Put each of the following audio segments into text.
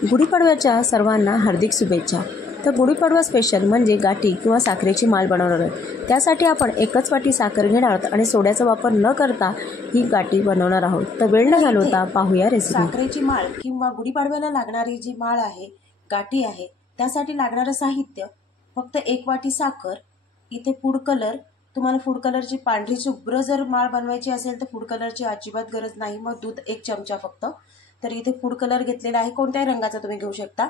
गुढीपाडव्याच्या सर्वांना हार्दिक शुभेच्छा। तर गुढीपाडवा स्पेशल म्हणजे गाठी किंवा साखरेची माळ बनवणार आहे। त्यासाठी आपण एकच वाटी साखर घेणार आहोत आणि सोड्याचा वापर न करता ही गाठी बनवणार आहोत। तर वेळ न घालवता पाहूया रेसिपी। साखरेची माळ किंवा गुढीपाडव्याला लागणारी जी माळ आहे, गाठी आहे, त्यासाठी लागणारं साहित्य फक्त 1 वाटी साखर, इथे फूड कलर, तुम्हाला फूड कलरची पांढरी शुभ्र जर माळ बनवायची असेल तर फूड कलरची अजिबात गरज नाही, मग दूध 1 चमचा फक्त। तर इथे फूड कलर घेतलेला आहे, कोणत्याही रंगाचा तुम्ही घेऊ शकता,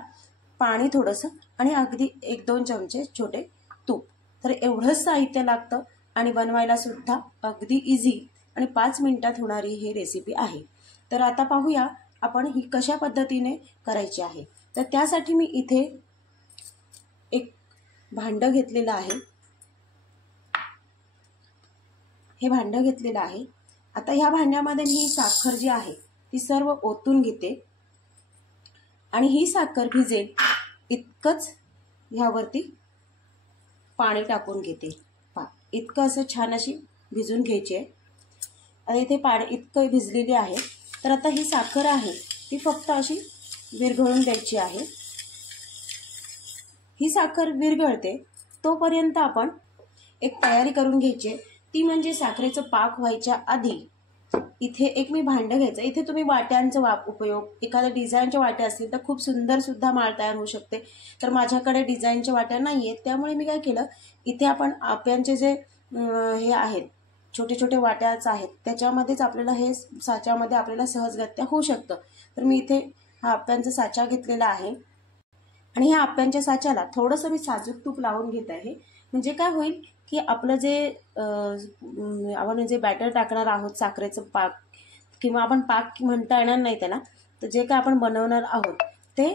पाणी थोडंसं आणि अगदी 1-2 चमचे छोटे तूप। तर एवढंच साहित्य लागतं आणि बनवायला सुद्धा अगदी इझी आणि 5 मिनिटात होणारी ही रेसिपी आहे। तर आता पाहूया आपण ही कशा पद्धतीने करायची आहे। तर त्यासाठी मी इथे एक भांडं घेतलेलं आहे, हे भांडं घेतलेलं आहे। आता ह्या भांड्यामध्ये मी साखर जी आहे ती सर्व ओतून घेते आणि ही साखर भिजेल इतकंच ह्यावरती पाणी टाकून घेते। इतकं असं छान अशी भिजून घ्यायची आहे। आता इथे पाणी इतकं भिजलेली आहे। तर आता ही साखर आहे ती फक्त अशी विरघळून द्यायची आहे। ही साखर विरघळते तोपर्यंत आपण एक तयारी करून घ्यायची, ती म्हणजे साखरेचं पाक व्हायच्या आधी इथे एक मी भांडं घ्यायचं। इथे तुम्ही वाट्यांचा उपयोग, एखाद्या डिझाईनच्या वाट्या असतील तर खूप सुंदर सुद्धा माळ तयार होऊ शकते। तर माझ्याकडे डिझाईनच्या वाट्या नाही आहेत, त्यामुळे मी काय केलं, इथे आपण आप्यांचे जे हे आहेत छोटे छोटे वाट्याच आहेत त्याच्यामध्येच आपल्याला हे साच्यामध्ये आपल्याला सहजगत्या होऊ शकतं। तर मी इथे हा आप्यांचा साचा घेतलेला आहे आणि ह्या आप्यांच्या साच्याला थोडंसं मी साजूक तूप लावून घेत आहे। म्हणजे काय होईल की आपलं जे आपण जे बॅटर टाकणार आहोत साखरेचं पाक, किंवा आपण पाक म्हणता येणार नाही त्याला, तर जे काय आपण बनवणार आहोत ते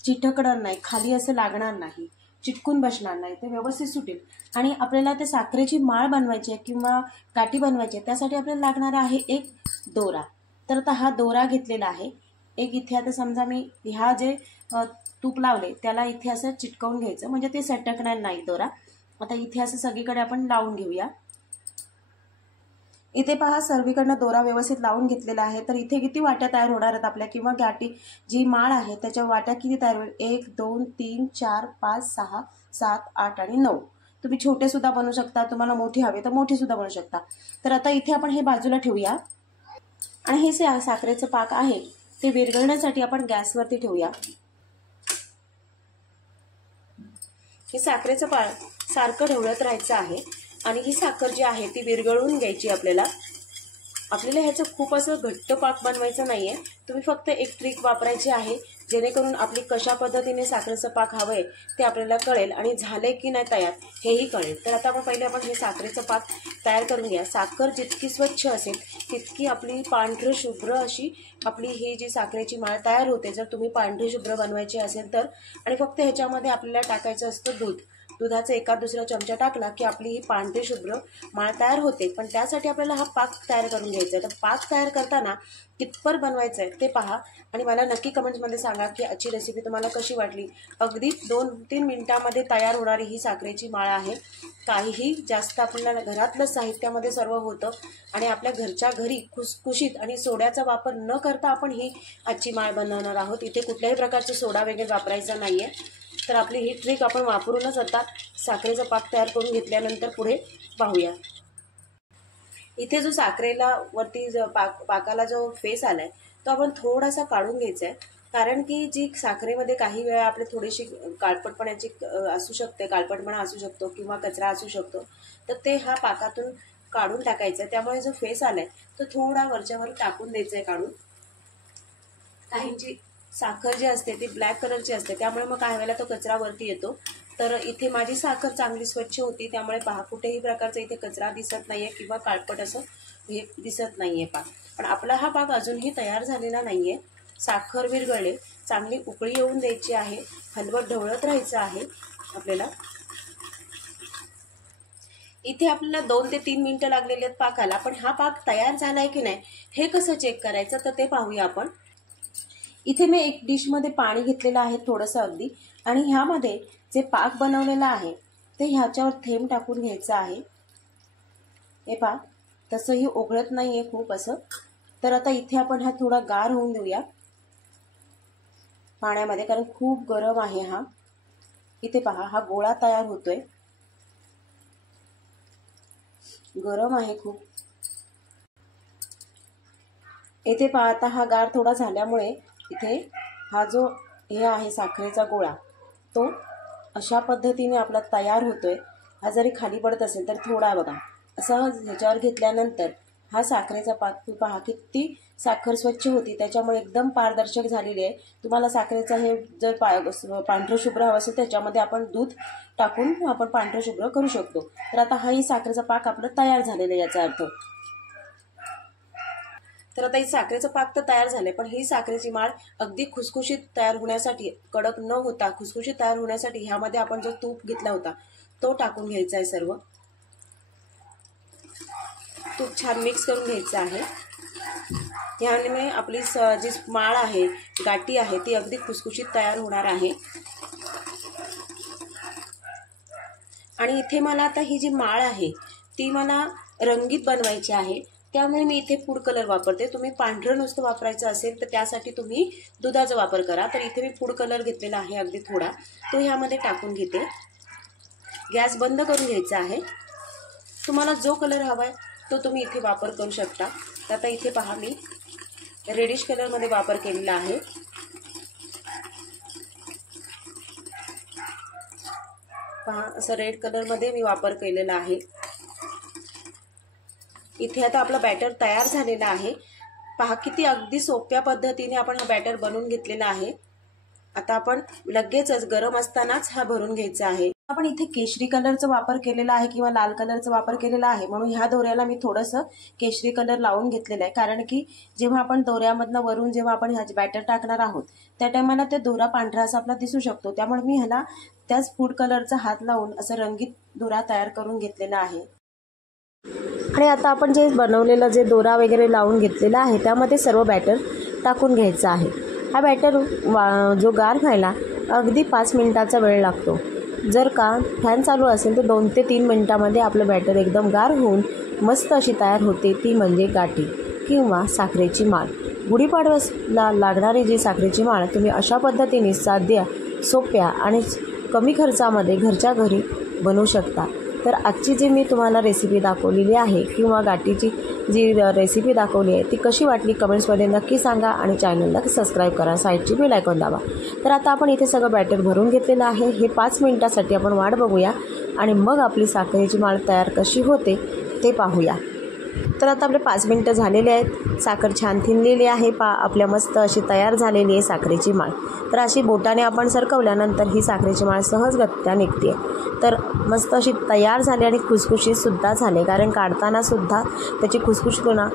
चिटकणार नाही, खाली असं लागणार नाही, चिटकून बसणार नाही, ते व्यवस्थित सुटेल। आणि आपल्याला ते साखरेची माळ बनवायची आहे किंवा गाठी बनवायची आहे, त्यासाठी आपल्याला लागणार आहे एक दोरा। तर आता हा दोरा घेतलेला आहे एक इथे। आता समजा मी ह्या जे तूप लावले त्याला इथे असं चिटकवून घ्यायचं, म्हणजे ते सटकणार नाही दोरा। आता इथे असं सगळीकडे आपण लावून घेऊया। इथे पहा सर्वीकडनं दोरा व्यवस्थित लावून घेतलेला आहे। तर इथे किती वाट्या तयार होणार आहेत आपल्या, किंवा गाठी जी माळ आहे त्याच्या वाट्या किती तयार होईल, 1 2 3 4 5 6 7 8 आणि 9। तुम्ही छोटे सुद्धा बनवू शकता, तुम्हाला मोठी हवे तर मोठी सुद्धा बनवू शकता। तर आता इथे आपण हे बाजूला ठेवूया आणि हे साखरेचं पाक आहे ते विरघळण्यासाठी आपण गॅसवरती ठेवूया। हे साखरेचं पाक सारखं ढवळत राहायचं आहे आणि ही साखर जी आहे ती विरघळून घ्यायची आपल्याला। ह्याचं खूप असं घट्ट पाक बनवायचं नाहीये, तुम्ही फक्त एक ट्रिक वापरायची आहे जेणेकरून आपली कशा पद्धतीने साखरेचं पाक हवंय ते आपल्याला कळेल आणि झाले की नाही तयार हेही कळेल। तर आता आपण हे साखरेचं पाक तयार करून घ्या। साखर जितकी स्वच्छ असेल तितकी आपली पांढरी शुभ्र अशी आपली ही जी साखरेची माळ तयार होते, जर तुम्ही पांढरी शुभ्र बनवायची असेल तर। आणि फक्त ह्याच्यामध्ये आपल्याला टाकायचं असतं दूध। दुधाचा 1-2 चमचा टाकला की आपली ही पांढरी शुभ्र माळ तयार होते। पण त्यासाठी आपल्याला हा पाक तयार करून घ्यायचा आहे। तर पाक तयार करताना कितपर बनवायचं आहे ते पहा आणि मला नक्की कमेंट्समध्ये सांगा की आजची रेसिपी तुम्हाला कशी वाटली। अगदी 2-3 मिनिटांमध्ये तयार होणारी ही साखरेची माळ आहे। काहीही जास्त आपल्याला घरातलं साहित्यामध्ये सर्व होतं आणि आपल्या घरच्या घरी खुसखुशीत आणि सोड्याचा वापर न करता आपण ही आजची माळ बनवणार आहोत। इथे कुठल्याही प्रकारचा सोडा वगैरे वापरायचा नाहीये। तर आपली ही ट्रिक आपण वापरूनच आता साखरेचा पाक तयार करून घेतल्यानंतर पुढे पाहूया। इथे जो साखरेला वरती पाकाला जो फेस आलाय तो आपण थोडासा काढून घ्यायचा आहे, कारण की जी साखरेमध्ये काही वेळा आपली थोडीशी काळपटपणाची असू शकते, काळपटपणा असू शकतो किंवा कचरा असू शकतो, तर ते हा पाकातून काढून टाकायचं। त्यामुळे जो फेस आलाय तो थोडा वरच्यावर टाकून द्यायचा आहे काढून। काहींची साखर जी असते ती ब्लॅक कलरची असते, त्यामुळे मग काही वेळेला तो कचरा वरती येतो। तर इथे माझी साखर चांगली स्वच्छ होती, त्यामुळे पहा कुठेही प्रकारचा इथे कचरा दिसत नाहीये किंवा काळपट असं हे दिसत नाहीये पाक। पण आपला हा पाक अजूनही तयार झालेला नाहीये। साखर विरघळले, चांगली उकळी येऊन द्यायची आहे, हलवत ढवळत राहायचं आहे आपल्याला। इथे आपल्याला 2 ते 3 मिनिटं लागलेले आहेत पाकाला, पण हा पाक तयार झालाय की नाही हे कसं चेक करायचं तर ते पाहूया आपण। इथे मी एक डिशमध्ये पाणी घेतलेलं आहे थोडंसं अगदी, आणि ह्यामध्ये जे पाक बनवलेला आहे ते ह्याच्यावर थेंब टाकून घ्यायचं आहे। हे पहा तसंही ओघळत नाहीये खूप असं। तर आता इथे आपण हा थोडा गार होऊन देऊया। पाण्यामध्ये, कारण खूप गरम आहे हा. इथे पहा हा गोळा तयार होतोय, गरम आहे खूप. इथे पहा आता हा गार थोडा झाल्यामुळे इथे हा जो हे आहे साखरेचा गोळा तो अशा पद्धतीने आपला तयार होतोय. हा जरी खाली पडत असेल तर थोडा बघा असा ह्याच्यावर घेतल्यानंतर हा साखरेचा पाक पहा किती साखर स्वच्छ होती, त्याच्यामुळे एकदम पारदर्शक झालेली आहे. तुम्हाला साखरेचा हे जर पांढरं शुभ्र हवं असेल त्याच्यामध्ये आपण दूध टाकून आपण पांढरं शुभ्र करू शकतो. तर आता हाही साखरेचा पाक आपलं तयार झालेला आहे याचा अर्थ. तर आता ही साखरेचं पाक तर तयार झालंय, पण ही साखरेची माळ अगदी खुसखुशीत तयार होण्यासाठी, कडक न होता खुसखुशीत तयार होण्यासाठी ह्यामध्ये आपण जो तूप घेतला होता तो टाकून घ्यायचा आहे. सर्व तूप छान मिक्स करून घ्यायचं आहे. ह्यामुळे आपली जी माळ आहे, गाठी आहे, ती अगदी खुसखुशीत तयार होणार आहे. आणि इथे मला आता ही जी माळ आहे ती मला रंगीत बनवायची आहे, त्यामुळे मी इथे फूड कलर वापरते. तुम्ही पांढरं नुसतं वापरायचं असेल तर त्यासाठी तुम्ही दुधाचा वापर करा. तर इथे मी फूड कलर घेतलेला आहे अगदी थोडा, तो ह्यामध्ये टाकून घेते. गॅस बंद करून घ्यायचा आहे. तुम्हाला जो कलर हवा आहे तो तुम्ही इथे वापर करू शकता. तर आता इथे पहा मी रेडिश कलरमध्ये वापर केलेला आहे. पहा असं रेड कलरमध्ये मी वापर केलेला आहे. इथे आता आपला बॅटर तयार झालेला आहे. पहा किती अगदी सोप्या पद्धतीने आपण हा बॅटर बनवून घेतलेला आहे. आता आपण लगेचच गरम असतानाच हा भरून घ्यायचा आहे. आपण इथे केशरी कलरचा वापर केलेला आहे किंवा लाल कलरचा वापर केलेला आहे, म्हणून ह्या दोऱ्याला मी थोडंसं केशरी कलर लावून घेतलेला आहे. कारण की जेव्हा आपण दोऱ्यामधनं वरून जेव्हा आपण ह्याचे बॅटर टाकणार आहोत त्या टायमाला ते दोरा पांढरा असा आपला दिसू शकतो, त्यामुळे मी ह्याला त्याच फूड कलरचा हात लावून असं रंगीत दोरा तयार करून घेतलेला आहे. आणि आता आपण जे बनवलेलं जे दोरा वगैरे लावून घेतलेला आहे त्यामध्ये सर्व बॅटर टाकून घ्यायचं आहे. हा बॅटर जो गार व्हायला अगदी 5 मिनिटाचा वेळ लागतो. जर का फॅन चालू असेल तर 2 ते 3 मिनिटामध्ये आपलं बॅटर एकदम गार होऊन मस्त अशी तयार होते, ती म्हणजे गाठी किंवा साखरेची माळ. गुढीपाडव्याला लागणारी जी साखरेची माळ तुम्ही अशा पद्धतीने साध्या, सोप्या आणि कमी खर्चामध्ये घरच्या घरी बनवू शकता. तर आजची जी मी तुम्हाला रेसिपी दाखवलेली आहे किंवा गाठीची जी रेसिपी दाखवली आहे ती कशी वाटली कमेंट्समध्ये नक्की सांगा आणि चॅनलला सबस्क्राईब करा, साईडची बेल आयकॉन दाबा. तर आता आपण इथे सगळं बॅटर भरून घेतलेलं आहे. हे 5 मिनिटासाठी आपण वाट बघूया आणि मग आपली साखरेची माळ तयार कशी होते ते पाहूया. तर आता आपले 5 मिनिटं झालेले आहेत. साखर छान थिनलेली आहे. आपल्या मस्त अशी तयार झालेली आहे साखरेची माळ. तर अशी बोटाने आपण सरकवल्यानंतर ही साखरेची माळ सहजगत्या निघते. तर मस्त अशी तयार झाली आणि खुसखुशीतसुद्धा झाले, कारण काढतानासुद्धा त्याची खुसखुशीपणा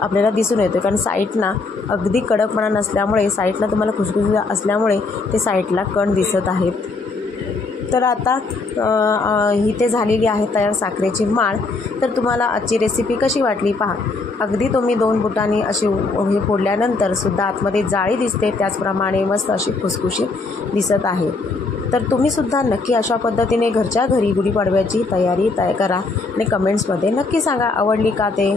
आपल्याला दिसून येतो. कारण साईडना अगदी कडकपणा नसल्यामुळे, साईडला तुम्हाला खुसखुशीत असल्यामुळे ते साईडला कण दिसत आहेत. तर आता इथे झालेली आहे तयार साखरेची माळ. तर तुम्हाला आजची रेसिपी कशी वाटली पहा. अगदी तुम्ही 2 बोटांनी अशी हे फोडल्यानंतर सुद्धा आतमध्ये जाळी दिसते, त्याचप्रमाणे मस्त अशी खुसखुशीत दिसत आहे. तर तुम्हीसुद्धा नक्की अशा पद्धतीने घरच्या घरी गुढीपाडव्याची तयारी करा आणि कमेंट्समध्ये नक्की सांगा आवडली का ते.